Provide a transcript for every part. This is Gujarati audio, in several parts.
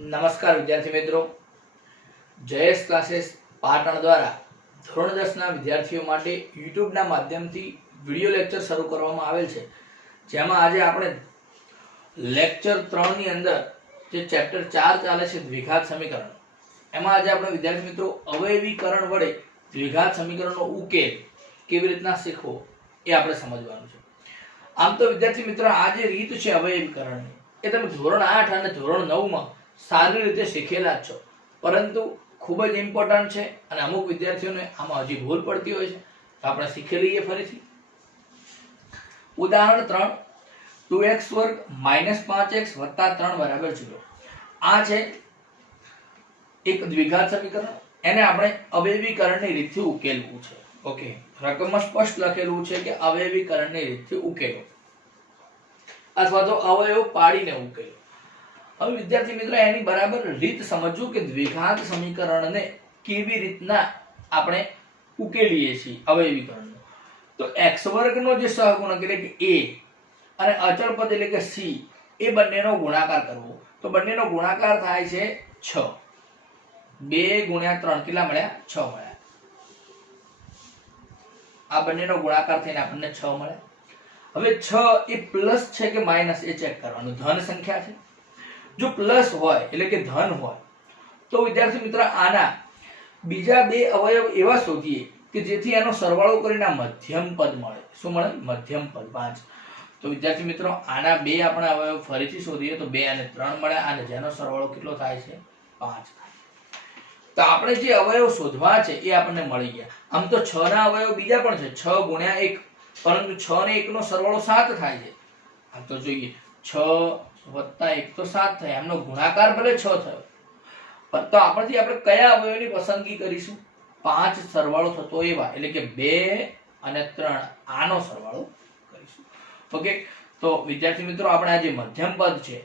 નમસ્કાર વિદ્યાર્થી મિત્રો, જયેશ ક્લાસીસ પાટણ દ્વારા ધોરણ 10 ના વિદ્યાર્થીઓ માટે YouTube ના માધ્યમથી વિડિયો લેક્ચર શરૂ કરવામાં આવેલ છે, જેમાં આજે આપણે લેક્ચર 3 ની અંદર જે ચેપ્ટર 4 ચાલે છે દ્વિઘાત સમીકરણ, એમાં આજે આપણે વિદ્યાર્થી મિત્રો અવયવીકરણ વડે દ્વિઘાત સમીકરણનો ઉકેલ કેવી રીતના શીખવો એ આપણે સમજવાનું છે। આમ તો વિદ્યાર્થી મિત્રો આ જે રીત છે અવયવીકરણની એ તમે ધોરણ 8 અને ધોરણ 9 માં સારી રીતે શીખેલા જ છો, પરંતુ ખૂબ જ ઇમ્પોર્ટન્ટ છે અને અમુક વિદ્યાર્થીઓને આમાં હજી ભૂલ પડતી હોય છે, તો આપણે શીખી લઈએ ફરીથી। ઉદાહરણ 3, 2x વર્ગ - 5x + 3 = 0। આ છે એક દ્વિઘાત સમીકરણ, એને આપણે અવયવીકરણની રીતથી ઉકેલવું છે। ઓકે, રકમમાં સ્પષ્ટ લખેલું છે કે અવયવીકરણની રીતથી ઉકેલો અથવા તો અવયવ પાડીને ઉકેલો। હવે વિદ્યાર્થી મિત્રો એની બરાબર રીત સમજવું કે દ્વિઘાત સમીકરણને કેવી રીતના આપણે ઉકેલીએ છીએ અવયવીકરણનો। તો x વર્ગનો જે સહગુણક એટલે કે a અને અચળ પદ એટલે કે c એ બંનેનો ગુણાકાર કરવો, તો બંનેનો ગુણાકાર થાય છે 6। 2 × 3 કેટલા મળ્યા? 6 મળ્યા। આ બંનેનો ગુણાકાર થઈને આપણને 6 મળ્યા। હવે 6 એ પ્લસ છે કે માઈનસ એ ચેક કરવાનું, ધન સંખ્યા છે। જો પ્લસ હોય એટલે કે ધન હોય તો વિદ્યાર્થી મિત્ર આના બીજા બે અવયવ એવા શોધીએ કે જેથી એનો સરવાળો કરીને મધ્યમ પદ મળે। શું મળે? મધ્યમ પદ 5। તો વિદ્યાર્થી મિત્રો આના બે આપણે અવયવ ફરીથી શોધીએ તો 2 અને 3 મળ્યા અને જેનો સરવાળો કેટલો થાય છે? 5। તો આપણે જે અવયવ શોધવા છે એ આપણને મળી ગયા। આમ તો 6 ના અવયવ બીજા પણ છે, 6 × 1, પરંતુ 6 ને 1 નો સરવાળો 7 થાય છે। આ તો જોઈએ 6 + 1 તો 7 થાય, એમનો ગુણાકાર ભલે 6 થયો, પણ તો આપણથી આપણે કયા અવયવની પસંદગી કરીશું? 5 સરવાળો થતો એવા, એટલે કે 2 અને 3 આનો સરવાળો કરીશું। ઓકે, તો વિદ્યાર્થી મિત્રો આપણે આ જે મધ્યમ પદ છે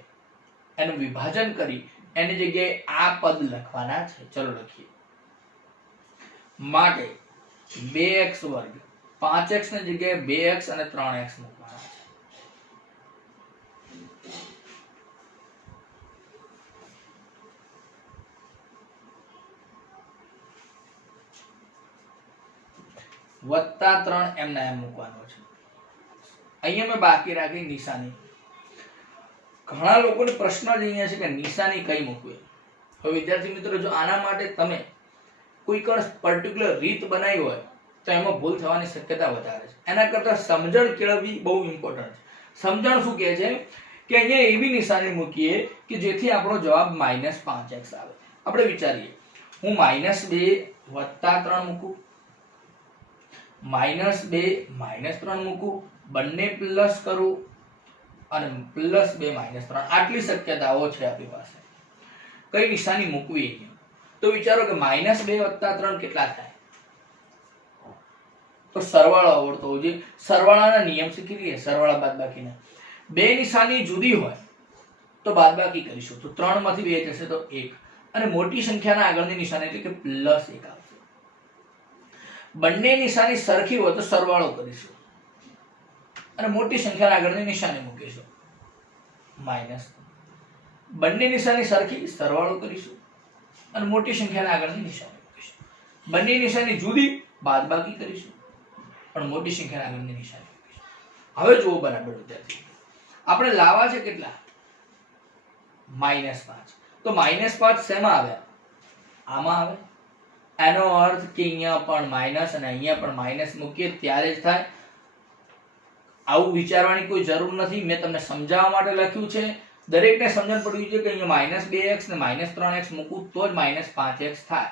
એનું વિભાજન કરી એની જગ્યાએ આ પદ લખવાના છે। ચલો લખીએ। માટે 2x વર્ગ 5x ની જગ્યાએ 2x અને 3x મૂકવાના છે। +3 એમના એમ મૂકવાનો છે। અહીંયા મેં બાકી રાખી નિશાની। ઘણા લોકોને પ્રશ્ન જ અહીંયા છે કે નિશાની કઈ મૂકવી। હવે વિદ્યાર્થી મિત્રો જો આના માટે તમે કોઈ પર્ટિક્યુલર રીત બનાવી હોય તો એમાં ભૂલ થવાની શક્યતા વધારે છે। એના કરતાં સમજણ કેળવવી બહુ ઇમ્પોર્ટન્ટ છે। સમજણ શું કહે છે કે અહીંયા એવી નિશાની મૂકીએ કે જેથી આપણો જવાબ -5x આવે। આપણે વિચારીએ, હું -2 + 3 મૂકું, -2 - 3 મૂકું, બંને પ્લસ કરું અને +2 - 3, આટલી શક્યતાઓ છે આપણી પાસે। કઈ નિશાની મૂકવી અહીંયા? તો વિચારો કે -2 + 3 કેટલા થાય? તો સરવાળો આવડતો હોવો જોઈએ, સરવાળાના નિયમ શીખી લઈએ, સરવાળા બાદબાકીના। બે નિશાની જુદી હોય તો બાદબાકી કરીશું, તો 3 માંથી 2 જશે તો 1, અને મોટી સંખ્યાના આગળની નિશાની એટલે કે +1 આવશે। બંને નિશાની સરખી હોય તો સરવાળો કરીશું અને મોટી સંખ્યાના આગળની નિશાની મૂકીશું માઈનસ। બંને નિશાની સરખી, સરવાળો કરીશું અને મોટી સંખ્યાના આગળની નિશાની મૂકીશું। બંને નિશાની જુદી, બાદબાકી કરીશું પણ મોટી સંખ્યાના આગળની નિશાની મૂકીશું। હવે જુઓ બરાબર વિદ્યાર્થી, આપણે લાવવા છે કેટલા? -5। તો -5 શેમાં આવ્યા? આમાં આવે। એનો અર્થ કે અહીંયા પણ માઈનસ અને અહીંયા પણ માઈનસ મૂકીએ ત્યારે જ થાય। આવું વિચારવાની કોઈ જરૂર નથી, મેં તમને સમજાવવા માટે લખ્યું છે। દરેકને સમજણ પડવી જોઈએ કે અહીંયા -2x ને -3x મૂકું તો જ -5x થાય।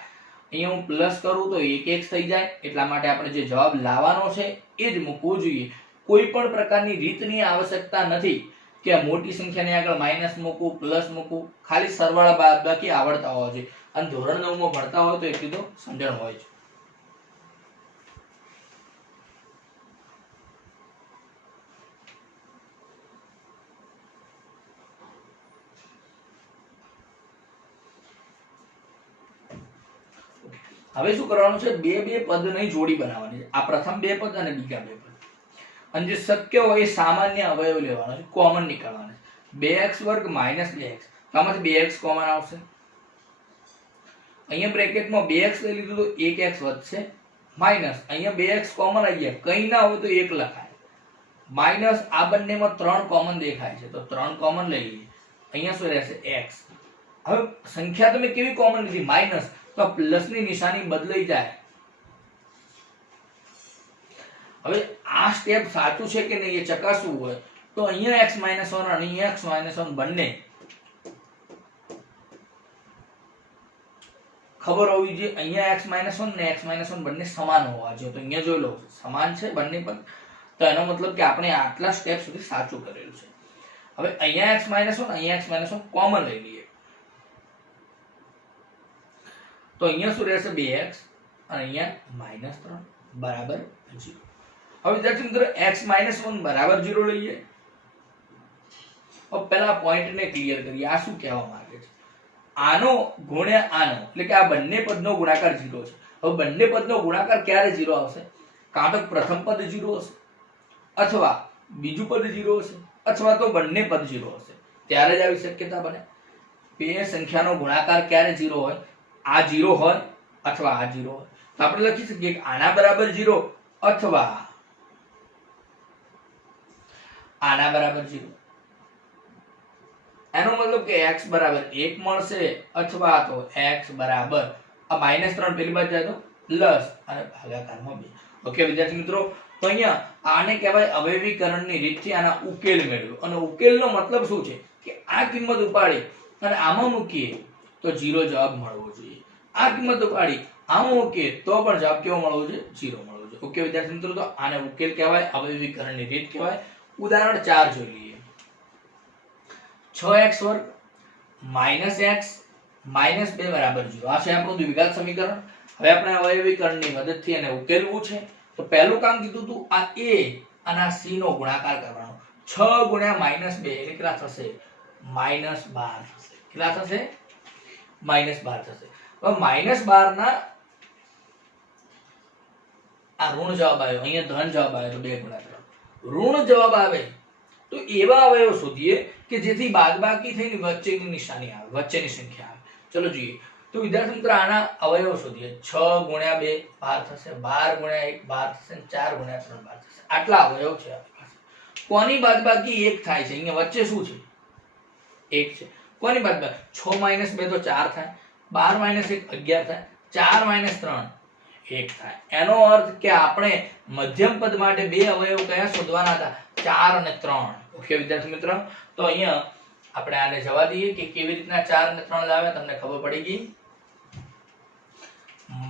અહીંયા હું પ્લસ કરું તો 1x થઈ જાય, એટલા માટે આપણે જે જવાબ લાવવાનો છે એ જ મૂકવું જોઈએ। કોઈ પણ પ્રકારની રીતની આવશ્યકતા નથી કે મોટી સંખ્યાની આગળ માઈનસ મૂકું, પ્લસ મૂકું, ખાલી સરવાળા બાદબાકી આવડતા હોવા જોઈએ। અને ધોરણ 9 માં ભણતા હોય તો એટલી તો સમજણ હોય છે। હવે શું કરવાનું છે? બે પદની જોડી બનાવવાની છે। આ પ્રથમ બે પદ અને બીજા બે પદ, અને જે શક્ય હોય એ સામાન્ય અવયવ લેવાનો છે, કોમન નીકાળવાનો છે। 2x વર્ગ - 2x તો આમાંથી 2x કોમન આવશે, અહીંયા બ્રેકેટમાં 2x લઈ લીધું તો 1x વધશે, માઈનસ અહીંયા 2x કોમન આવી ગયા, કંઈ ના હોય તો 1 લખાય, માઈનસ આ બંનેમાં 3 કોમન દેખાય છે તો 3 કોમન લઈ લઈએ, અહીંયા શું રહેશે x. હવે સંખ્યા તમે કેવી કોમન લીધી માઈનસ, તો પ્લસ ની નિશાની બદલાઈ જાય. હવે આ સ્ટેપ સાચું છે કે નહીં એ ચકાસવું હોય તો અહીંયા x - 1 અને અહીંયા x - 1 બંને ખબર હોવી જોઈએ. અહીંયા x - 1 ને x - 1 બંને સમાન હોવા જોઈએ, તો અહીંયા જોઈ લો સમાન છે બંને પદ, તો એનો મતલબ કે આપણે આટલા સ્ટેપ સુધી સાચું કરેલું છે. હવે અહીંયા x - 1 અહીંયા x - 1 કોમન લઈ લઈએ તો અહીંયા શું રહેશે 2x અને અહીંયા -3 બરાબર 0. હવે વિદ્યાર્થી મિત્રો x - 1 બરાબર 0 લઈએ. હવે પહેલા પોઈન્ટને ક્લિયર કરીએ, આ શું કહેવા માંગે છે, આનો ગુણ્યા આનો એટલે કે આ બંને પદનો ગુણાકાર 0 છે. હવે બંને પદનો ગુણાકાર ક્યારે 0 આવશે, કાં તો પ્રથમ પદ 0 હશે અથવા બીજું પદ 0 હશે અથવા તો બંને પદ 0 હશે, ત્યારે જ આવી શક્યતા બને. બે સંખ્યાનો ગુણાકાર ક્યારે 0 હોય, આ 0 હોય અથવા આ 0 હોય, તો આપણે લખી શકીએ કે આના બરાબર 0 અથવા આના બરાબર 0. એનો મતલબ કે x બરાબર 1 મળશે અથવા તો x બરાબર આ -3 પેલી બાજુ જાય તો પ્લસ અને ભાગાકારમાં 2. ઓકે વિદ્યાર્થી મિત્રો, તો અહીંયા આને કહેવાય અવયવીકરણની રીતથી આના ઉકેલ મેળવ્યો, અને ઉકેલનો મતલબ શું છે કે આ કિંમત ઉપાડી અને આમાં મૂકીએ તો 0 જવાબ મળવો જોઈએ, આ કિંમત ઉપાડી આમાં મૂકીએ તો પણ જવાબ કેવો મળવો જોઈએ, 0 મળવો જોઈએ. ઓકે વિદ્યાર્થી મિત્રો, તો આને ઉકેલ કહેવાય, અવયવીકરણની રીત કહેવાય. ઉદાહરણ 4 જોઈ લઈએ. 6x વર્ગ -x -2 બરાબર 0. આ છે આપણું દ્વિઘાત સમીકરણ. હવે આપણે અવયવીકરણની મદદથી એને ઉકેલવું છે. તો પહેલું કામ કીધું હતું આ a અને આ c નો ગુણાકાર કરવાનો. 6 ગુણ્યા -2 એટલે કેટલા થશે, -12 થશે. કેટલા થશે, -12 થશે. હવે -12 ના આ ઋણ જવાબ આવ્યો, અહીંયા ધન જવાબ આવ્યો, તો 2 ગુણાકાર. ઋણ જવાબ આવે તો એવા અવયવ શોધીએ કે જેથી બાદબાકી થઈને વચ્ચેની નિશાની આવે, વચ્ચેની સંખ્યા આવે. ચલો જોઈએ. તો વિદ્યાર્થી મિત્રો આના અવયવ શોધીએ. 6 ગુણ્યા 2 12 થશે, 12 ગુણ્યા 1 12 થશે, 4 ગુણ્યા 3 12 થશે. આટલા અવયવ છે આપણી પાસે. કોની બાદબાકી 1 થાય છે, અહીંયા વચ્ચે શું છે, 1 છે. કોની બાદબાકી 6 - 2 તો 4 થાય, 12 - 1 11 થાય, 4 - 3 1 થાય. એનો અર્થ કે આપણે મધ્યમ પદ માટે બે અવયવ કયા શોધવાના હતા, 4 અને 3. ઓકે વિદ્યાર્થી મિત્રો, તો અહીંયા આપણે આને જવા દઈએ કે કેવી રીતના 4 અને 3 લાવે, તમને ખબર પડી ગઈ.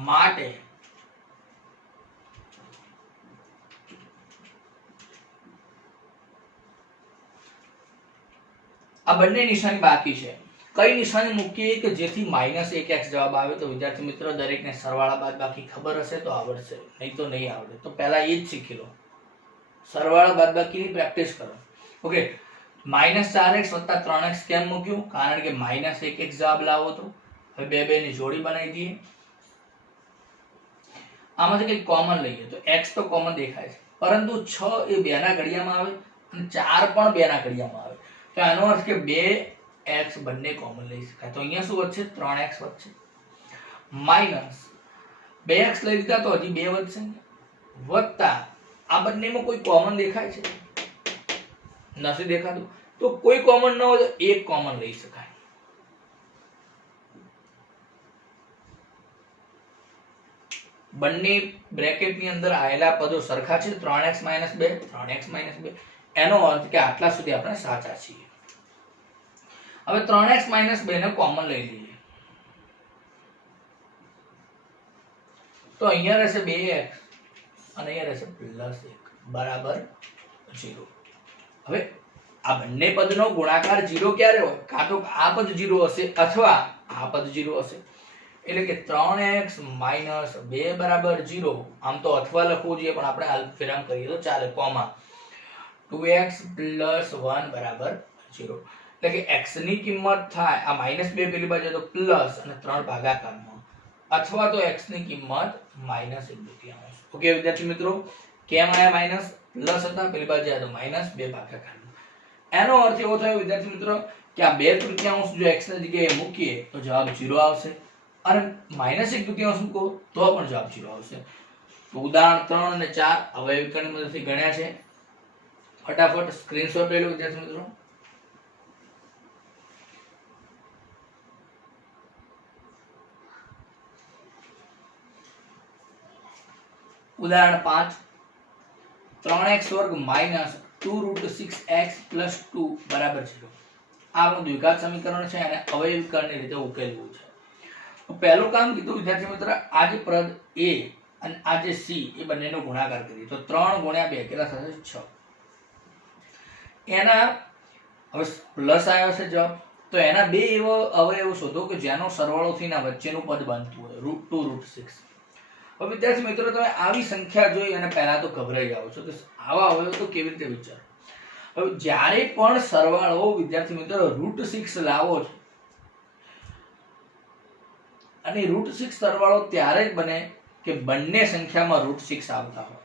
માટે આ બંને નિશાની બાકી છે. કઈ નિશાની મૂકીએ કે જેથી -1x જવાબ આવે. તો વિદ્યાર્થી મિત્રો દરેકને સરવાળા બાદબાકી ખબર હશે તો આવડશે, નહીં તો નહીં આવડે. તો પહેલા એ જ શીખી લો, સરવાળા બાદબાકીની પ્રેક્ટિસ કરો. ઓકે, -4x + 3x કેમ મૂક્યું, કારણ કે -1x જવાબ લાવો તો. હવે બે ની જોડી બનાવી દઈએ. આમાંથી કંઈક કોમન લઈએ તો x તો કોમન દેખાય છે, પરંતુ 6 એ 2 ના ઘડિયામાં આવે અને 4 પણ 2 ના ઘડિયામાં આવે. તો આનો અર્થ કે 2x બંને કોમન લઈ શકાય. તો અહીંયા શું વધશે, 3x વધશે, માઈનસ 2x લઈ લીધા તો હજી 2 વધશે, વત્તા આ બંનેમાં કોઈ કોમન દેખાય છે, નથી દેખાતું. તો કોઈ કોમન ન હોય તો એક કોમન લઈ શકાય. બંને બ્રેકેટની અંદર આવેલા પદો સરખા છે, 3x - 2 3x - 2. એનો અર્થ કે આટલા સુધી આપણે સાચા છીએ. હવે 3x - 2 ને કોમન લઈ લઈએ તો અહીંયા રહેશે 2x અને અહીંયા રહેશે +1 બરાબર 0. હવે આ બંને પદનો ગુણાકાર 0 ક્યારે હોય, કાં તો આ પદ 0 હશે અથવા આ પદ 0 હશે. એટલે કે 3x - 2 બરાબર 0. આમ તો અથવા લખવું જોઈએ પણ આપણે અલ્પવિરામ કરીએ તો ચાલે, કોમા 2x + 1 બરાબર 0. એટલે કે x ની કિંમત થાય આ -2 પેલી બાજુ તો પ્લસ અને 3 ભાગાકારમાં, અથવા તો x ની કિંમત -1/3. ઓકે વિદ્યાર્થી મિત્રો, કેમ આયા માઈનસ, પ્લસ હતા પેલી બાજુ તો -2 ભાગાકારમાં. એનો અર્થ એવો થયો વિદ્યાર્થી મિત્રો કે આ 2/3 જો x ની જગ્યાએ મૂકીએ તો જવાબ 0 આવશે અને -1/3 મૂકો તો પણ જવાબ 0 આવશે. તો ઉદાહરણ 3 અને 4 અવયવીકરણની મદદથી ગણ્યા છે. ફટાફટ સ્ક્રીનશોટ લઈ લો વિદ્યાર્થી મિત્રો. ઉદાહરણ 5 3x² - 2√6x + 2 બરાબર 0. આ આપણું દ્વિઘાત સમીકરણ છે અને અવયવીકરણની રીતે ઉકેલવું છે. તો પહેલું કામ કીધું વિદ્યાર્થી મિત્ર, આ જે પદ a અને આ જે c એ બંનેનો ગુણાકાર કરીએ તો 3 × 2 કેટલા થશે? 6. એના હવે પ્લસ આવ્યો છે જવાબ, તો એના બે એવો અવયવો શોધો કે જેનો સરવાળો થઈને વચ્ચેનું પદ બનતું હોય √2√6. હવે વિદ્યાર્થી મિત્રો તમે આવી સંખ્યા જોઈ અને પહેલા તો ગભરાઈ જાઓ છો કે આવા અવયવો તો કેવી રીતે વિચારો. હવે જ્યારે પણ સરવાળો વિદ્યાર્થી મિત્રો √6 લાવો છો અને √6 સરવાળો ત્યારે જ બને કે બંને સંખ્યામાં √6 આવતા હોય.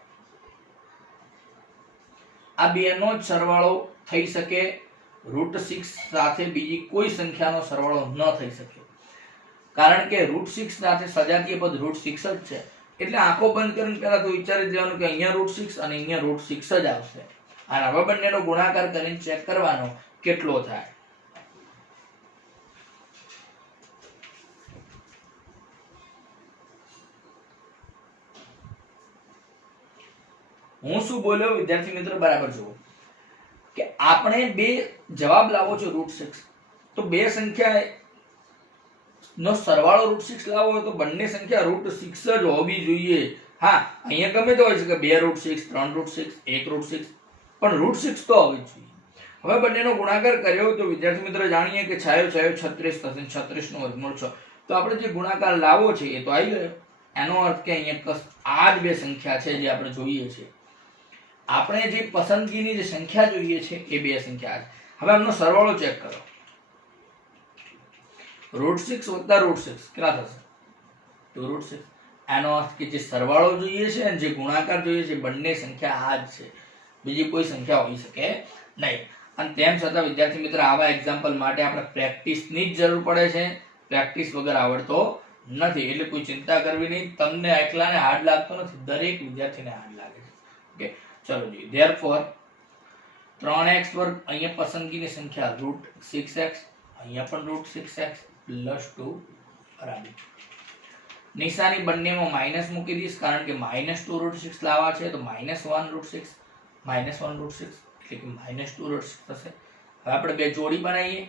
આ બેનો જ સરવાળો થઈ શકે, √6 સાથે બીજી કોઈ સંખ્યાનો સરવાળો ન થઈ શકે, કારણ કે √6 સાથે સજાતીય પદ √6 જ છે. એટલે આંખો બંધ કરીને પહેલા તો વિચારી દેવાનું કે અહીંયા √6 અને અહીંયા √6 જ આવશે અને હવે બંનેનો ગુણાકાર કરીને ચેક કરવાનો કેટલો થાય. હું શું બોલ્યો વિદ્યાર્થી મિત્રો બરાબર જુઓ કે આપણે બે જવાબ લાવો છો √6, તો બે સંખ્યા નો સરવાળો √6 લાવો હોય તો બંને સંખ્યા √6 જ હોવી જોઈએ. હા, અહીંયા ગમે તો હોય છે કે 2√6, 3√6, 1√6, પણ √6 તો હોવી જ જોઈએ. હવે બંનેનો ગુણાકાર કર્યો તો વિદ્યાર્થી મિત્રો જાણીએ કે 6 × 6 = 36 થશે, 36 નો વર્ગમૂળ 6. તો આપણે જે ગુણાકાર લાવો છે એ તો આવી ગયો. એનો અર્થ કે અહીંયા આ જ બે સંખ્યા છે જે આપણે જોઈએ છે. આપણે જે પસંદગીની જે સંખ્યા જોઈએ છે એ બે સંખ્યા છે. હવે આમનો સરવાળો ચેક કરો. √6 + √6 કેટલા થશે? 2√6. એનો અર્થ કે જે સરવાળો જોઈએ છે અને જે ગુણાકાર જોઈએ છે બંને સંખ્યા આ જ છે, બીજી કોઈ સંખ્યા હોઈ શકે નહીં. અને તેમ છતાં વિદ્યાર્થી મિત્ર આવા એક્ઝામ્પલ માટે આપણે પ્રેક્ટિસની જ જરૂર પડે છે. પ્રેક્ટિસ વગર આવડતો નથી, એટલે કોઈ ચિંતા કરવી નહીં. તમને એકલાને હાર્ડ લાગતો નથી, દરેક વિદ્યાર્થીને હાર્ડ લાગે છે. ઓકે, ચલો જોઈએ. ધેરફોર 3x² અહીંયા પસંદગીની સંખ્યા √6x, અહીંયા પણ √6x + 2 બરાબર. નિશાની બંનેમાં માઈનસ મૂકી દઈશ કારણ કે -2√6 લાવવા છે તો -1√6 -1√6 એટલે કે -2√6 થશે. હવે આપણે બે જોડી બનાવીએ.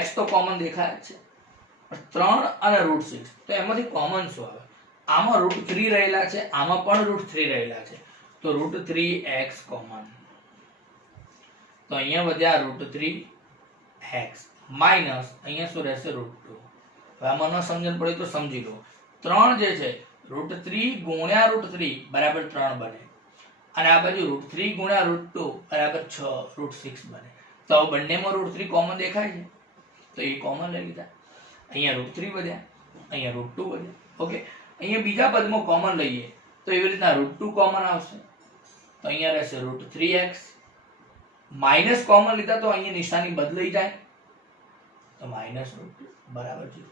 x તો કોમન દેખાય છે, 3 અને √6 તો એમાંથી કોમન શું આવે? આમાં √3 રહેલા છે, આમાં પણ √3 રહેલા છે, તો √3x કોમન. તો અહીંયા વધ્યા √3x માઈનસ અહીંયા શું રહેશે? √2. હવે આમાં ન સમજણ પડી તો સમજી લો. 3 જે છે √3 × √3 બરાબર 3 બને અને આ બાજુ √3 × √2 બરાબર 6 √6 બને. તો બંનેમાં √3 કોમન દેખાય છે તો એ કોમન લઈ લીધા. અહીંયા √3 વધ્યા, અહીંયા √2 વધ્યા. ઓકે, અહીંયા બીજા પદમાં કોમન લઈએ તો એવી રીતના √2 કોમન આવશે તો અહીંયા રહેશે √3x. માઈનસ કોમન લીધા તો અહીંયા નિશાની બદલાઈ જાય તો -√2 બરાબર 0.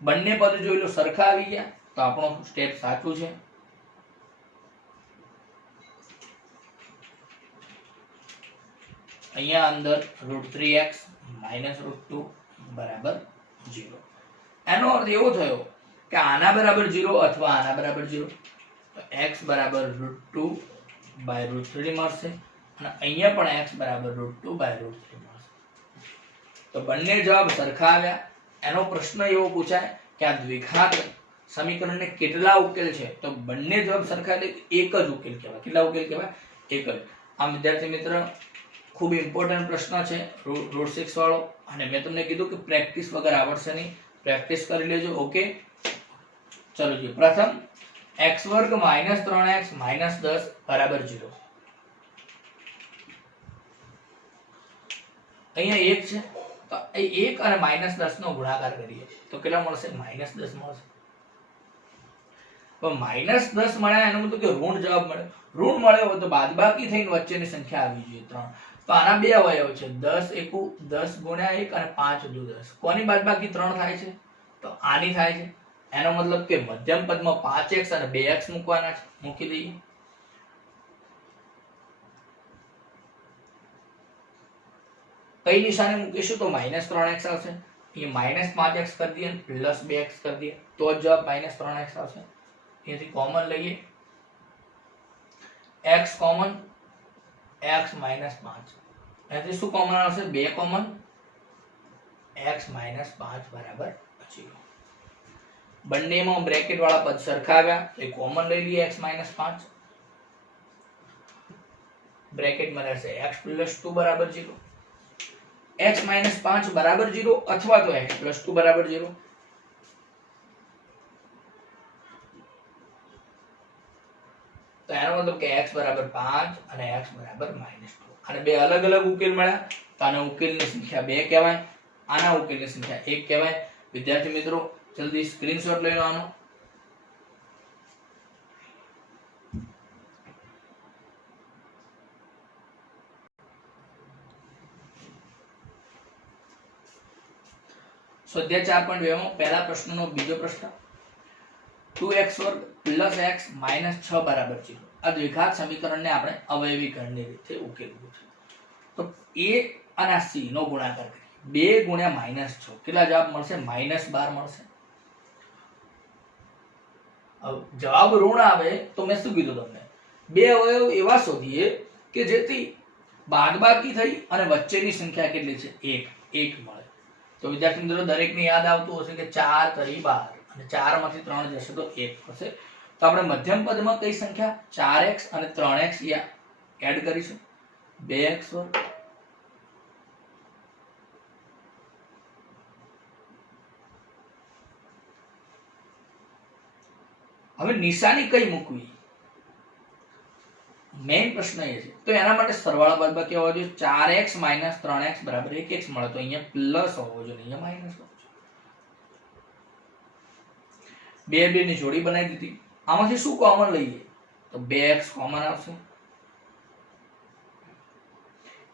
બંને પદ જોઈ લો સરખા આવી ગયા તો આપણો સ્ટેપ સાચું છે. અહીંયા અંદર √3x -√2 બરાબર 0. એનો અર્થ એવો થયો કે આના બરાબર 0 અથવા આના બરાબર 0. તો x બરાબર √2/√3 મળશે અને અહીંયા પણ x બરાબર √2/√3 મળશે. તો બંને જવાબ સરખા આવ્યા. એનો પ્રશ્ન એવો પૂછાય કે આ દ્વિઘાત સમીકરણને કેટલા ઉકેલ છે? તો બંને જવાબ સરખા એટલે એક જ ઉકેલ કહેવાય. કેટલા ઉકેલ કહેવાય? એક જ. આ વિદ્યાર્થી મિત્ર ખૂબ ઇમ્પોર્ટન્ટ પ્રશ્ન છે √6 વાળો, અને મેં તમને કીધું કે પ્રેક્ટિસ વગર આવડશે નહીં, પ્રેક્ટિસ કરી લેજો. ઓકે, ચલો જોઈએ. પ્રથમ x² - 3x - 10 બરાબર 0. અહીંયા 1 છે તો 1 અને -10 નો ગુણાકાર કરીએ તો કેટલા મળશે? -10 મળશે. પણ -10 મળ્યા એનો મતલબ કે ઋણ જવાબ મળ્યો. ઋણ મળ્યો હોય તો બાદબાકી થઈને વચ્ચેની સંખ્યા આવી જોઈએ 3. તો આના બે અવયવ છે 10 એકુ 10 ગુણ્યા 1 અને 5 દુ 10. કોની બાદબાકી 3 થાય છે? તો આની થાય છે. એનો મતલબ કે મધ્યમ પદમાં 5x અને 2x મૂકવાના છે. મૂકી દઈએ. કઈ નિશાની મૂકીશું તો -3x આવશે. અહીંયા -5x કરી દઈએ પ્લસ 2x કરી દઈએ તો જ જવાબ -3x આવશે. અહીંયાથી કોમન લઈએ. x common, x - 5. અહીંયાથી શું કોમન આવશે? 2 કોમન, x - 5 બરાબર 0. બંનેમાં બ્રેકેટ વાળા પદ સરખાવ્યા તો કોમન લઈ લઈએ x - 5. બ્રેકેટમાં રહેશે x + 2 બરાબર 0. x - 5 બરાબર 0 અથવા તો x + 2 બરાબર 0. તો એનો મતલબ કે x બરાબર 5 અને x બરાબર -2. અને બે અલગ અલગ ઉકેલ મળ્યા તો આના ઉકેલની સંખ્યા 2 કહેવાય, આના ઉકેલની સંખ્યા 1 કહેવાય. વિદ્યાર્થી મિત્રો જલ્દી સ્ક્રીનશોટ લઈ લો આનો. સ્વાધ્યાય 4.2 માં પહેલા પ્રશ્નનો બીજો પ્રશ્ન 2x² + x - 6 બરાબર 0. આ દ્વિઘાત સમીકરણને આપણે અવયવીકરણની રીતે ઉકેલવું છે. તો a અને c નો ગુણાકાર કરીએ. 2 ગુણ્યા -6 કેટલા જવાબ મળશે? -12 મળશે. જવાબ ઋણ આવે તો મેં શું કીધું તમને? બે અવયવ એવા શોધીએ કે જેથી બાદબાકી થઈ અને વચ્ચેની સંખ્યા કેટલી છે? 1 મળે. તો વિદ્યાર્થી મિત્રો દરેકને યાદ આવતું હશે કે 4 તરી 12 અને 4 માંથી 3 જશે તો 1 થશે. તો આપણે મધ્યમ પદમાં કઈ સંખ્યા 4x અને 3x એડ કરીશું. 2x². હવે નિશાની કઈ મૂકવી મેઈન પ્રશ્ન એ છે. તો એના માટે સરવાળા બાદબાકી હોવો જોઈએ. 4x - 3x બરાબર 1x મળે તો અહીંયા પ્લસ હોવો જોઈએ, અહીંયા માઈનસ હોવો જોઈએ. બે ની જોડી બનાવી દીધી. આમાંથી શું કોમન લઈએ તો 2x કોમન આવશે.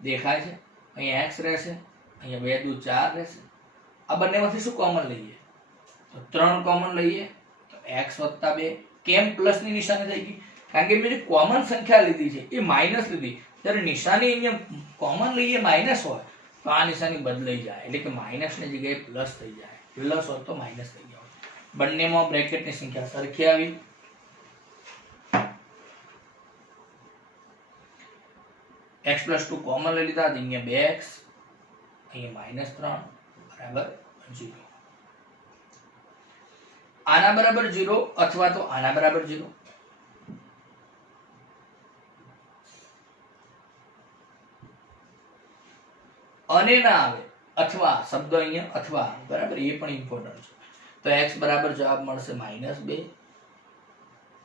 દેખાય છે? અહીંયા x રહેશે, અહીંયા 2 દુ 4 રહેશે. આ બંનેમાંથી શું કોમન લઈએ તો 3 કોમન લઈએ તો x + 2. કેમ પ્લસ ની નિશાની થઈ ગઈ? કારણ કે મેં જે કોમન સંખ્યા લીધી છે એ માઈનસ લીધી. જ્યારે નિશાની અહીંયા કોમન લઈએ માઈનસ હોય તો આ નિશાની બદલાઈ જાય, એટલે કે માઈનસ ની જગ્યાએ પ્લસ થઈ જાય. પ્લસ હોય તો માઈનસ થઈ જાય. બંનેમાં બ્રેકેટની સંખ્યા સરખી આવી. x + 2 કોમન લઈ લીધા, અહીંયા 2x, અહીંયા -3 બરાબર 0. આના બરાબર 0 અથવા તો આના બરાબર 0. અને ના આવે અથવા શબ્દ અહીંયા અથવા બરાબર એ પણ ઇમ્પોર્ટન્ટ છે. તો x બરાબર જવાબ મળશે -2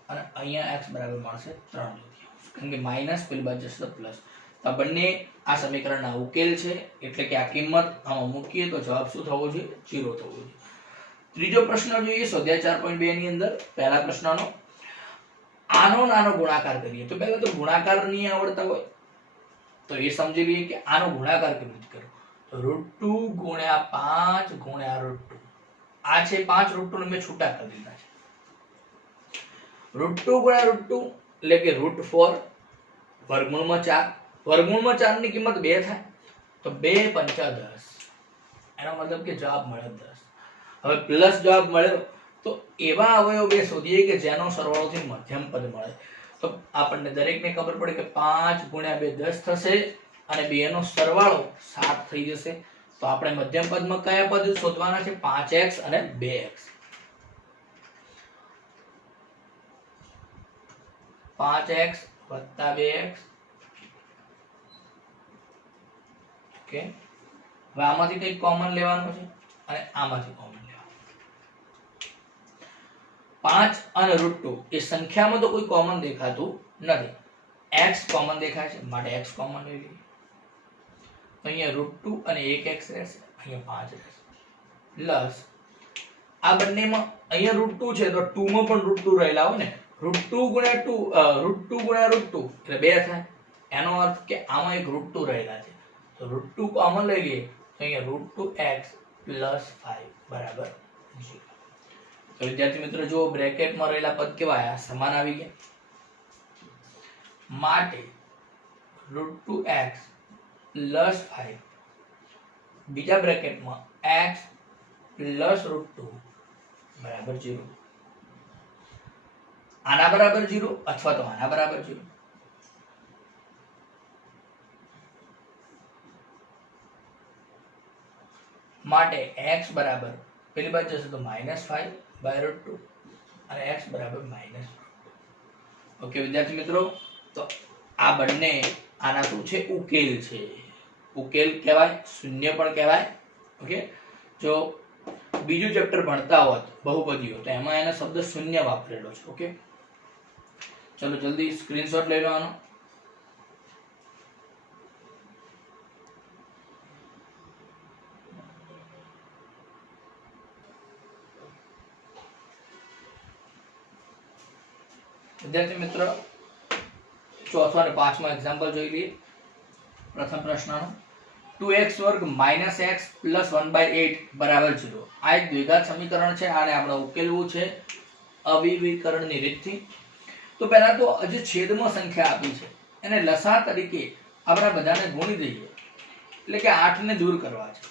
અને અહીંયા x બરાબર મળશે 3/4. કારણ કે માઈનસ પેલી બાજુ જશે પ્લસ. તો બંને આ સમીકરણના ઉકેલ છે, એટલે કે આ કિંમત આમાં મૂકીએ તો જવાબ શું થવો જોઈએ? 0 થવો જોઈએ. ત્રીજો પ્રશ્ન જોઈએ સ્વાધ્યાય 4.2 ની અંદર. પહેલા પ્રશ્નનો આનો નાનો ગુણાકાર કરીએ. તો પહેલા તો ગુણાકાર નહીં આવડતા હોય તો એ સમજી લઈએ કે આનો ગુણાકાર કેવી રીતે કરવો. તો √2 ગુણ્યા 5 ગુણ્યા √2. આ છે 5 √2 ને મેં છૂટા કરી દીધા છે. √2 ગુણ્યા √2 એટલે કે √4 વર્ગમૂળમાં 4. વર્ગમૂળમાં 4 ની કિંમત 2 થાય તો 2 × 5 = 10. એનો મતલબ કે જવાબ મળ્યો 10. હવે પ્લસ જવાબ મળ્યો તો એવા અવયવ બે શોધીએ કે જેનો સરવાળોથી મધ્યમ પદ મળે. તો આપણને દરેકને ખબર પડે કે 5 ગુણ્યા 2 10 થશે અને 2 નો સરવાળો 7 થઈ જશે. તો આપણે મધ્યમ પદમાં કયા પદ શોધવાના છે? 5x અને 2x. 5x + 2x. ઓકે. હવે આમાંથી કંઈક કોમન લેવાનું છે અને આમાંથી કોમન લેવાનું. 5 અને √2 એ સંખ્યામાં તો કોઈ કોમન દેખાતું નથી. x કોમન દેખાય છે માટે x કોમન લઈ લઈએ. તો અહીંયા √2 અને 1x રહેશે, અહીંયા 5 રહેશે. પ્લસ આ બંનેમાં અહીંયા √2 છે તો 2 માં પણ √2 રહેલા હોય ને, √2 ગુણ્યા 2 √2 ગુણ્યા √2 એટલે 2 થાય. એનો અર્થ કે આમાં એક √2 રહેલા છે તો √2 કોમન લઈ લઈએ તો અહીંયા √2x + 5 બરાબર 0. તો વિદ્યાર્થી મિત્રો જો બ્રેકેટમાં રહેલા પદ કેવા આયા, સમાન આવી ગયા. માટે √2x + 5 બીજા બ્રેકેટમાં x + √2 બરાબર 0. આના બરાબર 0 અથવા તો આના બરાબર 0. માટે x બરાબર પેલી બાજુ જશે તો -5/√2 અને x બરાબર -2. ઓકે વિદ્યાર્થી મિત્રો, તો આ બંને આના શું છે, ઉકેલ છે. ઉકેલ કહેવાય, શૂન્ય પણ કહેવાય. ઓકે, જો બીજું ચેપ્ટર ભણતા હોત બહુપદીઓ તો એમાં એનો શબ્દ શૂન્ય વાપરેલો છે. ઓકે, ચલો જલ્દી સ્ક્રીનશોટ લઈ લો આનો. વિદ્યાર્થી મિત્ર, ચોથો અને પાંચમો એક્ઝામ્પલ જોઈ લઈએ. પ્રથમ પ્રશ્નનો 2x² - x + 1/8 બરાબર 0. આ એક દ્વિઘાત સમીકરણ છે. આને આપણે ઉકેલવું છે અવિવિકરણની રીતથી. તો પહેલા તો જે છેદમાં સંખ્યા આપી છે એને લસા તરીકે આપણે બધાને ગુણી દઈએ, એટલે કે 8 ને દૂર કરવા છે.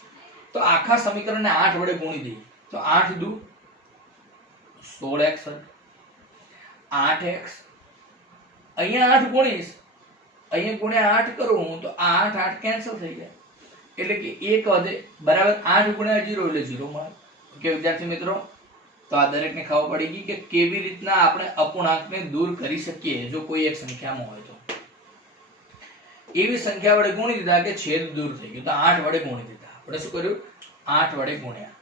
તો આખા સમીકરણને 8 વડે ગુણી દઈએ તો 8 દુ 16x 8x. અહીંયા 8 ગુણીશ, અહીંયા ગુણ્યા 8 કરું તો 8 8 કેન્સલ થઈ જાય એટલે કે 1 વધે બરાબર 8 ગુણ્યા 0 એટલે 0 મળે. ઓકે વિદ્યાર્થી મિત્રો, તો આ દરેકને ખબર પડી ગઈ કે કેવી રીતના આપણે અપૂર્ણાંકને દૂર કરી શકીએ જો કોઈ એક સંખ્યામાં હોય તો. એવી સંખ્યા વડે ગુણી દીધા કે છેદ દૂર થઈ ગયો તો 8 વડે ગુણી દીધા. આપણે શું કર્યું, 8 વડે ગુણ્યા.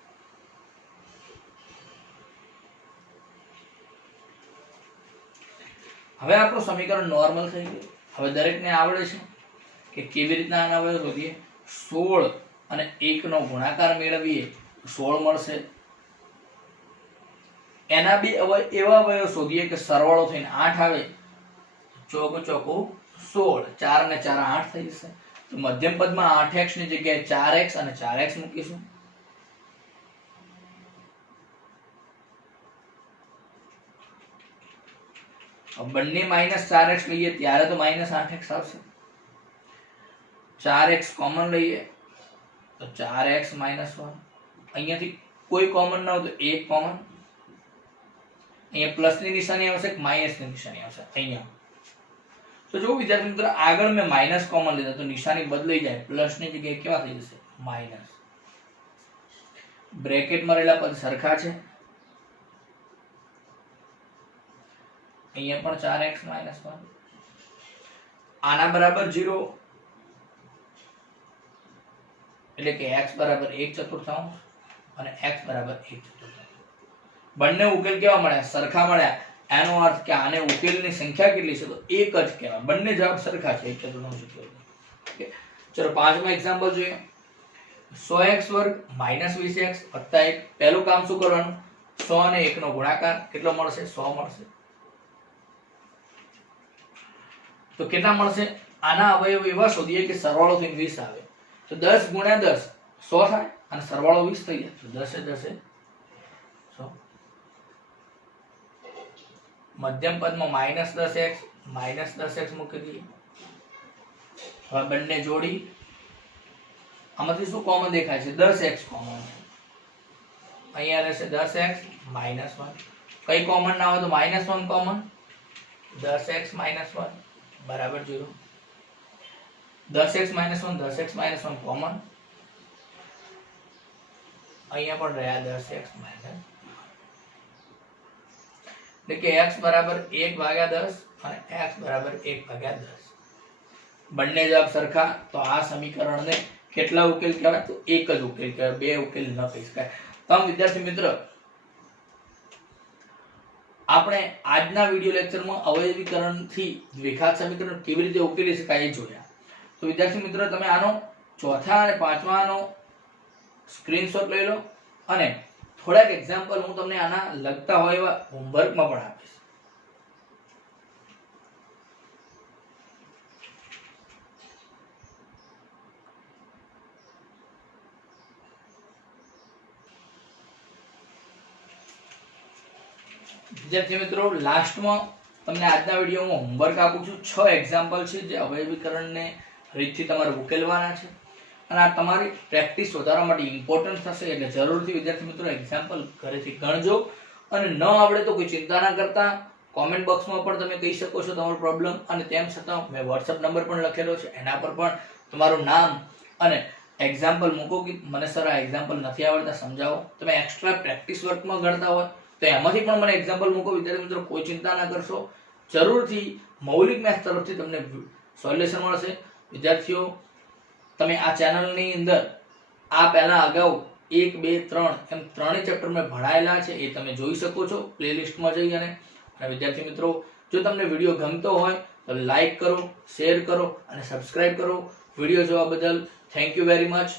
હવે આપણું સમીકરણ નોર્મલ થઈ ગયું. હવે દરેકને આવડે છે કે કેવી રીતના આના અવયવ શોધીએ. 16 અને 1 નો ગુણાકાર મેળવીએ તો 16 મળશે. એના બે એવા અવયવ શોધીએ કે સરવાળો થઈને 8 આવે. ચોકું 16, 4 અને 4 8 થઈ જશે. તો મધ્યમ પદમાં 8x ની જગ્યાએ 4x અને 4x મૂકીશું. બંને -4x લઈએ ત્યારે તો -8x આવશે. 4x કોમન લઈએ તો 4x - 1. અહીંયાથી કોઈ કોમન ના હોય તો 1 કોમન. અહીંયા પ્લસ ની નિશાની આવશે કે માઈનસ ની નિશાની આવશે અહીંયા. તો જો વિદ્યાર્થી મિત્રો, આગળ મેં માઈનસ કોમન લીધા તો નિશાની બદલાઈ જાય, પ્લસ ની જગ્યાએ કેવા થઈ જશે, માઈનસ. બ્રેકેટમાં રહેલા પદ સરખા છે. અહીંયા પણ 4x - 1. આના બરાબર 0 એટલે કે x બરાબર 1/4 અને x બરાબર 1/4. બંને ઉકેલ કેવા મળ્યા, સરખા મળ્યા. એનો અર્થ કે આને ઉકેલની સંખ્યા કેટલી છે તો એક જ કહેવાય. બંને જવાબ સરખા છે 1/4. ઓકે, ચલો પાંચમા એક્ઝામ્પલ જોઈએ. 100x² - 20x + 1. પહેલું કામ શું કરવાનું, 100 અને 1 નો ગુણાકાર કેટલો મળશે, 100 મળશે. તો કેટલા મળશે, આના અવયવ એવા શોધીએ કે સરવાળો થઈને 20 આવે. તો 10 ગુણ્યા 10 100 થાય અને સરવાળો 20 થઈ જાય તો 10 એ 100. મધ્યમ પદમાં -10x -10x મૂકી દઈએ. હવે બંને જોડી આમાંથી શું કોમન દેખાય છે, 10x કોમન છે. અહીંયા રહેશે 10x - 1. કઈ કોમન ના હોય તો -1 કોમન. 10x - 1 બરાબર 0. 10x - 1 10x - 1 common. અહીંયા પણ રહ્યા 10x - 1 એટલે કે x બરાબર 1/10 અને x બરાબર 1/10. બંને જવાબ સરખા. તો આ સમીકરણને કેટલા ઉકેલ કહેવાય, તો એક જ ઉકેલ કહેવાય, બે ઉકેલ ન કહી શકાય. તો વિદ્યાર્થી મિત્ર, આપણે આજના વિડિયો લેક્ચરમાં અવયવીકરણથી દ્વિઘાત સમીકરણ કેવી રીતે ઉકેલી શકાય એ જોયા. તો વિદ્યાર્થી મિત્ર, તમે આનો ચોથા અને પાંચમાનો સ્ક્રીનશોટ લઈ લો અને થોડાક એક્ઝામ્પલ હું તમને આના લગતા હોય એવા હોમવર્કમાં પણ આપીશ. વિદ્યાર્થી મિત્રો, લાસ્ટમાં તમને આજના વિડીયોમાં હોમવર્ક આપું છું. 6 એક્ઝામ્પલ છે જે અવયવીકરણને રીતથી તમારે ઉકેલવાના છે અને આ તમારી પ્રેક્ટિસ વધારવા માટે ઇમ્પોર્ટન્ટ થશે. એટલે જરૂરથી વિદ્યાર્થી મિત્રો એક્ઝામ્પલ ઘરેથી ગણજો અને ન આવડે તો કોઈ ચિંતા ના કરતા કોમેન્ટ બોક્સમાં પણ તમે કહી શકો છો તમારો પ્રોબ્લેમ. અને તેમ છતાં મેં વોટ્સઅપ નંબર પણ લખેલો છે, એના પર પણ તમારું નામ અને એક્ઝામ્પલ મૂકો કે મને સર આ એક્ઝામ્પલ નથી આવડતા, સમજાવો. તમે એક્સ્ટ્રા પ્રેક્ટિસ વર્કમાં ગણતા હોય તો એમાંથી પણ મને એક્ઝામ્પલ મૂકો. વિદ્યાર્થી મિત્રો કોઈ ચિંતા ના કરશો, જરૂરથી મૌલિક મેથ્સ તરફથી તમને સોલ્યુશન મળશે. વિદ્યાર્થીઓ, તમે આ ચેનલની અંદર આ પહેલા અગાઉ 1, 2, 3 એમ ત્રણેય ચેપ્ટર મેં ભણાયેલા છે, એ તમે જોઈ શકો છો પ્લેલિસ્ટમાં જઈ. અને વિદ્યાર્થી મિત્રો, જો તમને વિડીયો ગમતો હોય તો લાઈક કરો, શેર કરો અને સબસ્ક્રાઇબ કરો. વિડીયો જોવા બદલ થેન્ક યુ વેરી મચ.